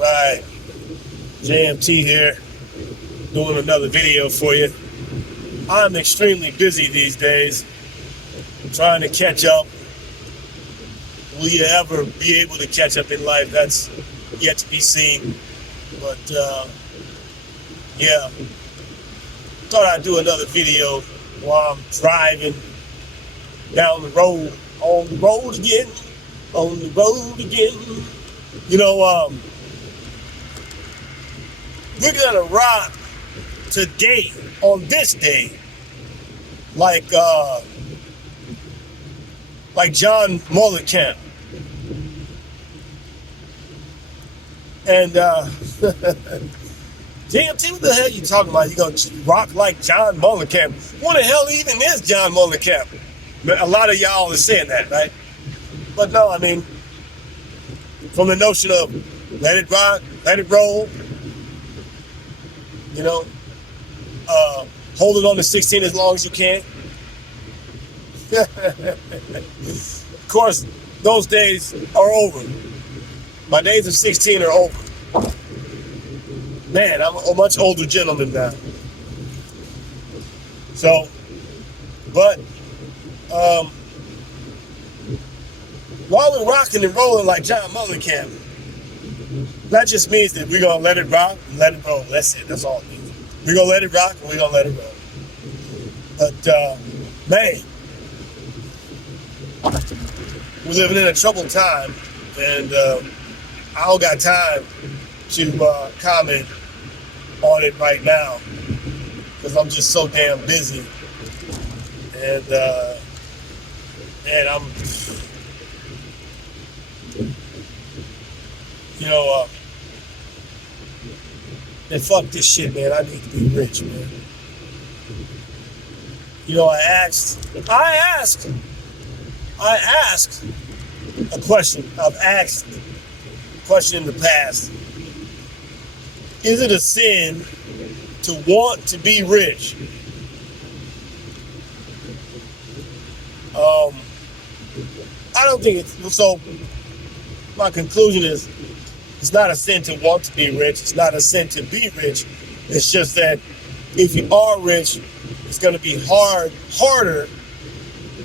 Right. JMT here, doing another video for you. I'm extremely busy these days, trying to catch up. Will you ever be able to catch up in life? That's yet to be seen. But, yeah. Thought I'd do another video while I'm driving down the road. On the road again. On the road again. You know, we're gonna rock today, on this day, like John Mullenkamp. And JMT, what the hell you talking about? You gonna rock like John Mullenkamp? What the hell even is John Mullenkamp? A lot of y'all are saying that, right? But no, I mean, from the notion of let it rock, let it roll, you know, hold it on to 16 as long as you can. Of course, those days are over. My days of 16 are over. Man, I'm a much older gentleman now. So, but while we're rocking and rolling like John Mullenkamp, that just means that we're gonna let it rock and let it roll. That's it. That's all it means. We're gonna let it rock and we're gonna let it roll. But man, we're living in a troubled time, and I don't got time to comment on it right now because I'm just so damn busy, and I'm, you know, man, fuck this shit, man. I need to be rich, man. You know, I asked a question. I've asked a question in the past. Is it a sin to want to be rich? I don't think it's so. My conclusion is it's not a sin to want to be rich. It's not a sin to be rich. It's just that if you are rich, it's going to be harder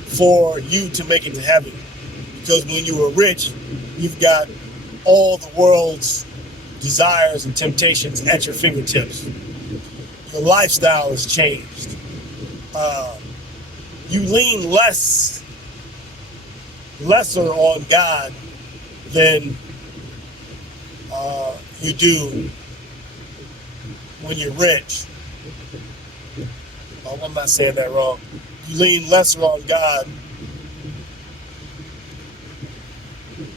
for you to make it to heaven. Because when you are rich, you've got all the world's desires and temptations at your fingertips. Your lifestyle has changed. You lean lesser on God than you do when you're rich. Oh, I'm not saying that wrong. You lean lesser on God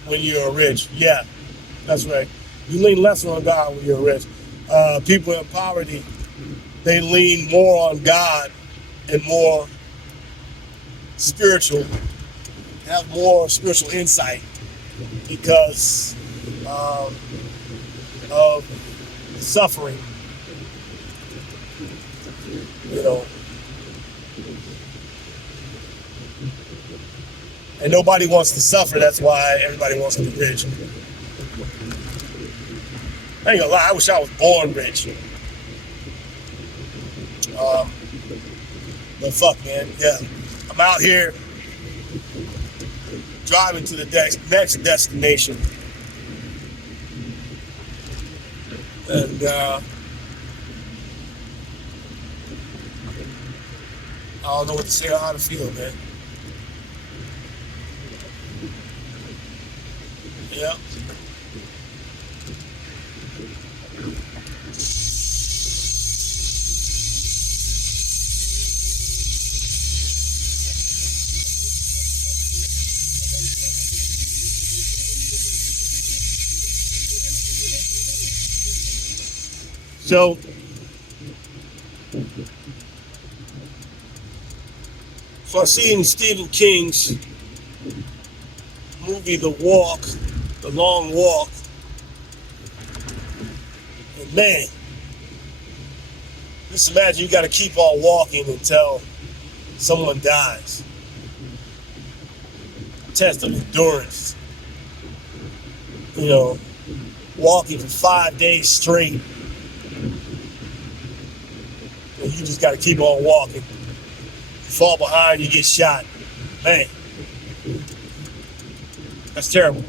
when you're rich. Yeah, that's right. You lean lesser on God when you're rich. People in poverty, they lean more on God and more spiritual, have more spiritual insight because of suffering. You know, and nobody wants to suffer. That's why everybody wants to be rich. I ain't gonna lie, I wish I was born rich. But fuck, man, yeah. I'm out here driving to the next destination. And I don't know what to say or how to feel, man. Yeah. So I see in Stephen King's movie The Long Walk, and man, just imagine you got to keep on walking until someone dies. Test of endurance. You know, walking for 5 days straight. And you just got to keep on walking. You fall behind, you get shot. Man, that's terrible.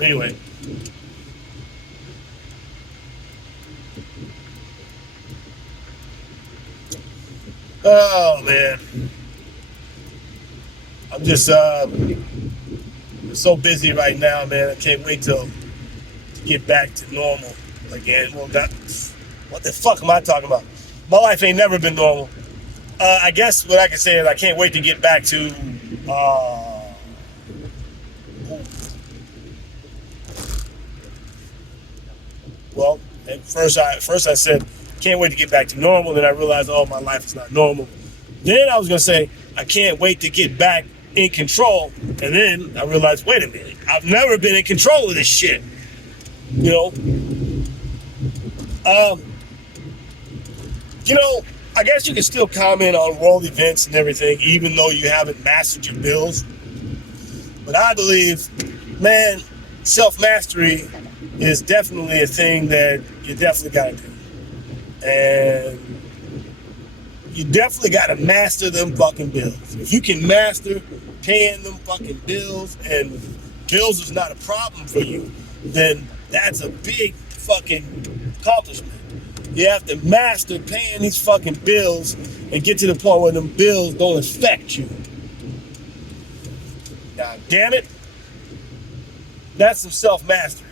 Anyway. Oh, man. I'm just so busy right now, man. I can't wait to get back to normal again. Well, what the fuck am I talking about? My life ain't never been normal. I guess what I can say is I can't wait to get back to well, at first I said can't wait to get back to normal. Then I realized, oh, my life is not normal. Then I was gonna say I can't wait to get back in control. And then I realized, wait a minute, I've never been in control of this shit. You know, I guess you can still comment on world events and everything, even though you haven't mastered your bills. But I believe, man, self-mastery is definitely a thing that you definitely got to do. And you definitely got to master them fucking bills. If you can master paying them fucking bills, and bills is not a problem for you, then that's a big fucking accomplishment. You have to master paying these fucking bills and get to the point where them bills don't affect you. God damn it. That's some self-mastery.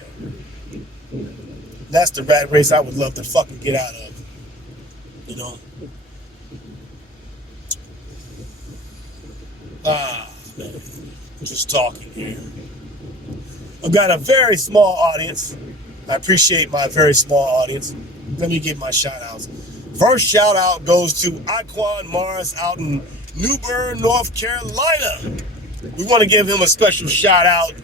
That's the rat race I would love to fucking get out of. You know? Man. Just talking here. I've got a very small audience. I appreciate my very small audience. Let me give my shout outs. First shout out goes to Aquan Morris out in New Bern, North Carolina. We want to give him a special shout out.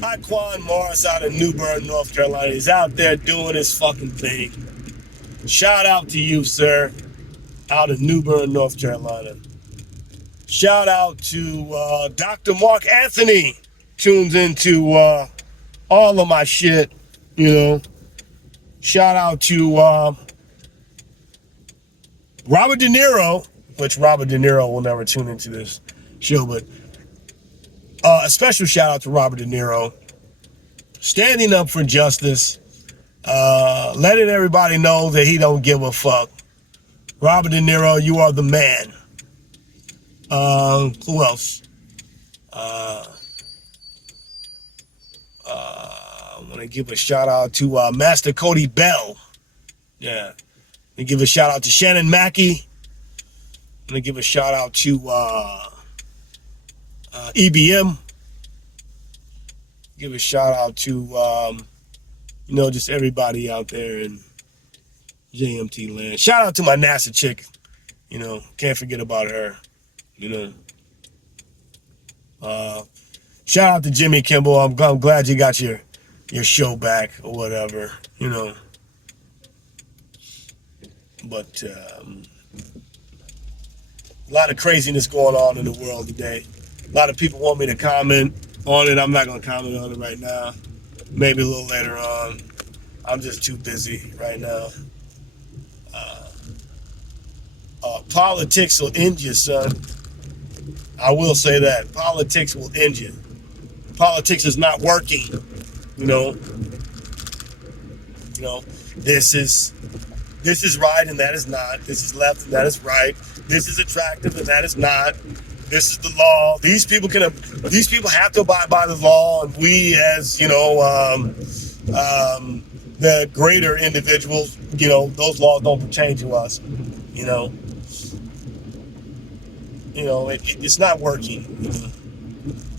Aquan Morris out in New Bern, North Carolina. He's out there doing his fucking thing. Shout out to you, sir, out in New Bern, North Carolina. Shout out to Dr. Mark Anthony. Tunes into all of my shit, you know. Shout out to Robert De Niro, which Robert De Niro will never tune into this show, but a special shout out to Robert De Niro, standing up for justice, letting everybody know that he don't give a fuck. Robert De Niro, you are the man. Who else? I want to give a shout out to Master Cody Bell. Yeah. And give a shout out to Shannon Mackey. I'm going to give a shout out to EBM. Give a shout out to, just everybody out there in JMT land. Shout out to my NASA chick. Can't forget about her. Shout out to Jimmy Kimball. I'm glad you got your show back or whatever, But a lot of craziness going on in the world today. A lot of people want me to comment on it. I'm not going to comment on it right now. Maybe a little later on. I'm just too busy right now. Politics will end you, son. I will say that. Politics will end you. Politics is not working. This is right and that is not. This is left and that is right. This is attractive and that is not. This is the law. These people have to abide by the law, and we, as the greater individuals, those laws don't pertain to us. It's not working.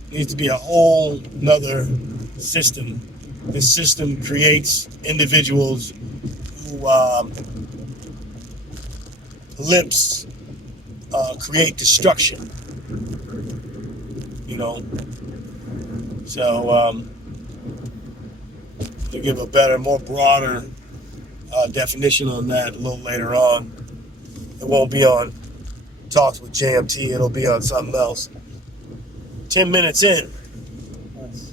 It needs to be a whole nother system. This system creates individuals who lips create destruction. So to give a better, more broader definition on that a little later on. It won't be on Talks with JMT. It'll be on something else. 10 minutes in. Nice.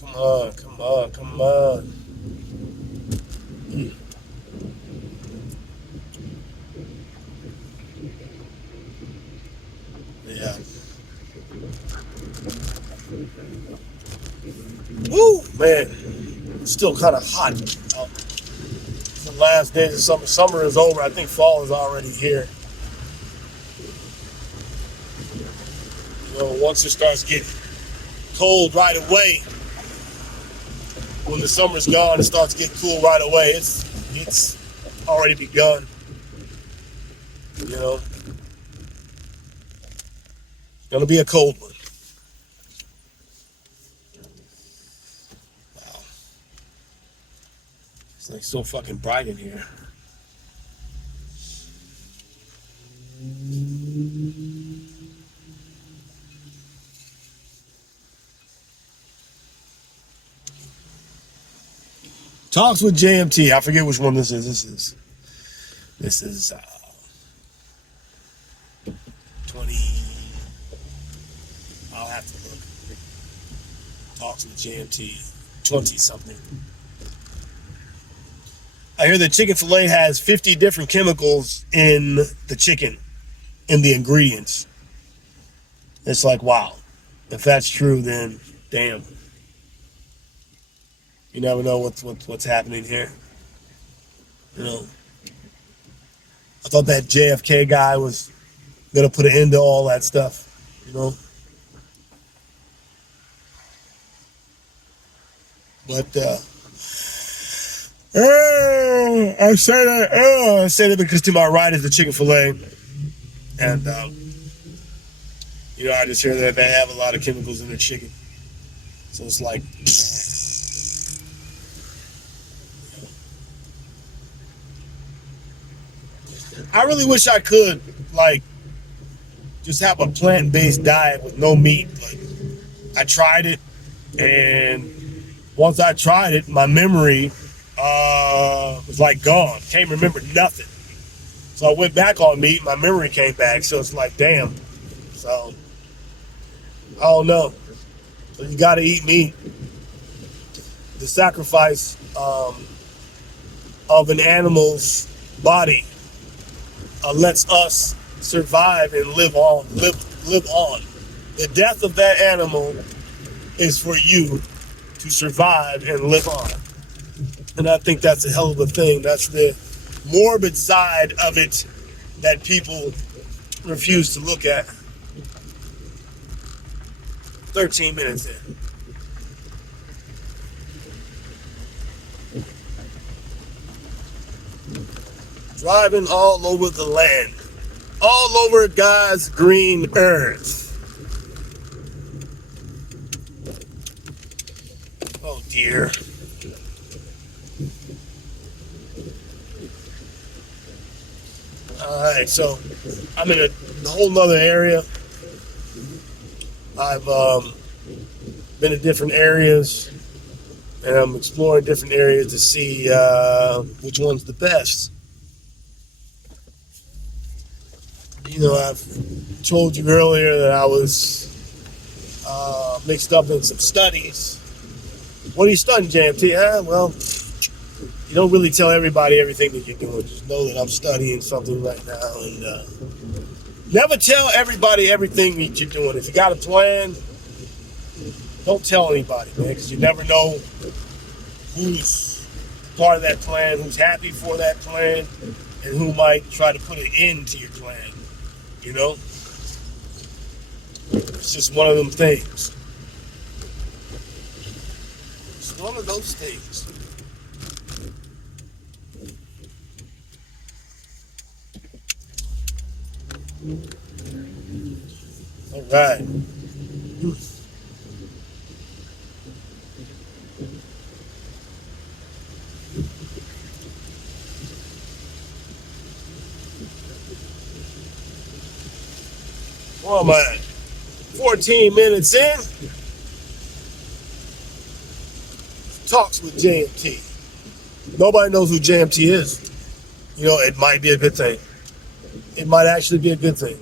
Come on, come on, come on. Yeah. Woo, man. It's still kind of hot out. It's the last days of summer. Summer is over. I think fall is already here. You know, once it starts getting cold right away, when the summer's gone, it starts getting cool right away. It's already begun. You know, it's gonna be a cold one. Wow, it's like so fucking bright in here. Talks with JMT. I forget which one this is. This is 20. I'll have to look. Talks with JMT. 20 something. I hear the chicken fillet has 50 different chemicals in the chicken, in the ingredients. It's like, wow. If that's true, then damn. You never know what's happening here. You know, I thought that JFK guy was gonna put an end to all that stuff. You know, but I say that because to my right is the chicken fillet, and you know, I just hear that they have a lot of chemicals in their chicken, so it's like. I really wish I could, like, just have a plant-based diet with no meat. But I tried it, and once I tried it, my memory was like gone. Can't remember nothing. So I went back on meat. My memory came back. So it's like, damn. So I don't know. So you got to eat meat. The sacrifice of an animal's body lets us survive and live on. The death of that animal is for you to survive and live on. And I think that's a hell of a thing. That's the morbid side of it that people refuse to look at. 13 minutes in. Driving all over the land. All over God's green earth. Oh dear. Alright, so I'm in a whole nother area. I've been to different areas, and I'm exploring different areas to see which one's the best. You know, I've told you earlier that I was mixed up in some studies. What are you studying, JMT? Well, you don't really tell everybody everything that you're doing. Just know that I'm studying something right now. And never tell everybody everything that you're doing. If you got a plan, don't tell anybody, man, because you never know who's part of that plan, who's happy for that plan, and who might try to put an end to your plan. You know? It's just one of them things. It's one of those things. All right. Oh man, 14 minutes in. Talks with JMT. Nobody knows who JMT is. You know, it might be a good thing. it might actually be a good thing.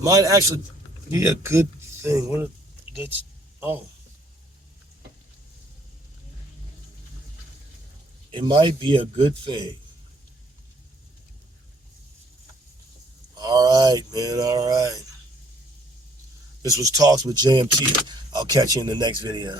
Might actually be a good thing. It might be a good thing. All right, man. All right. This was Talks with JMT. I'll catch you in the next video.